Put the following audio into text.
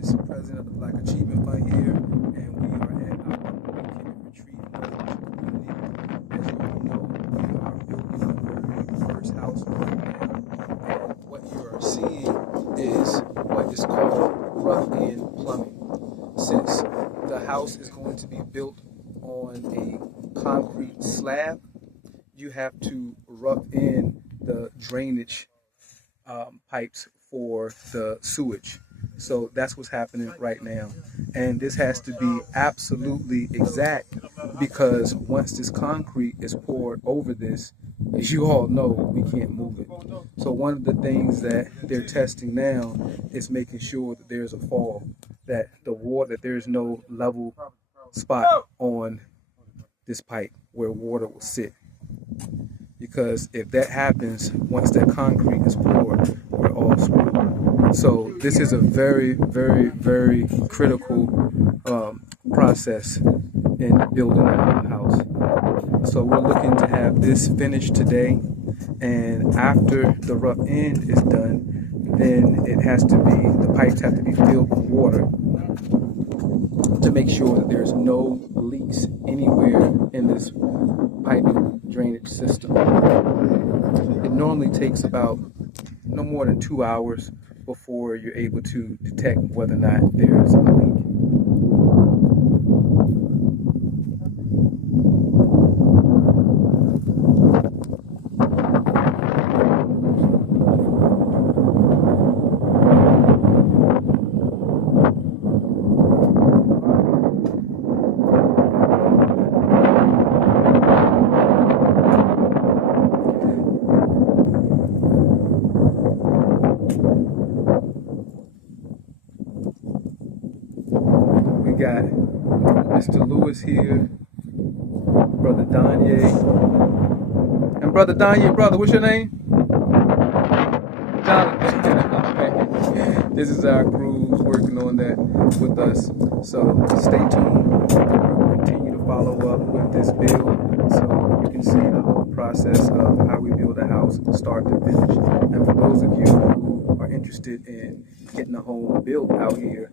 Lawrence, president of the Black Achievement Fund here, and we are at our Kemet retreat in the community. As you all know, we are building our very first house right now, and what you are seeing is what is called rough-in plumbing. Since the house is going to be built on a concrete slab, you have to rough in the drainage pipes for the sewage. So that's what's happening right now. And this has to be absolutely exact because once this concrete is poured over this, as you all know, we can't move it. So one of the things that they're testing now is making sure that there's a fall, that the water, that there's no level spot on this pipe where water will sit. Because if that happens, once that concrete is poured, we're all screwed. So this is a very, very, very critical process in building a house. So we're looking to have this finished today, and after the rough end is done, then the pipes have to be filled with water to make sure that there's no leaks anywhere in this piping drainage system. It normally takes about no more than 2 hours before you're able to detect whether or not there's a leak. We got Mr. Lewis here, Brother Danye. And Brother Danye, brother, what's your name? Jonathan. This is our crew who's working on that with us. So stay tuned. We'll continue to follow up with this build so you can see the whole process of how we build a house from start to finish. And for those of you who are interested in getting a home built out here,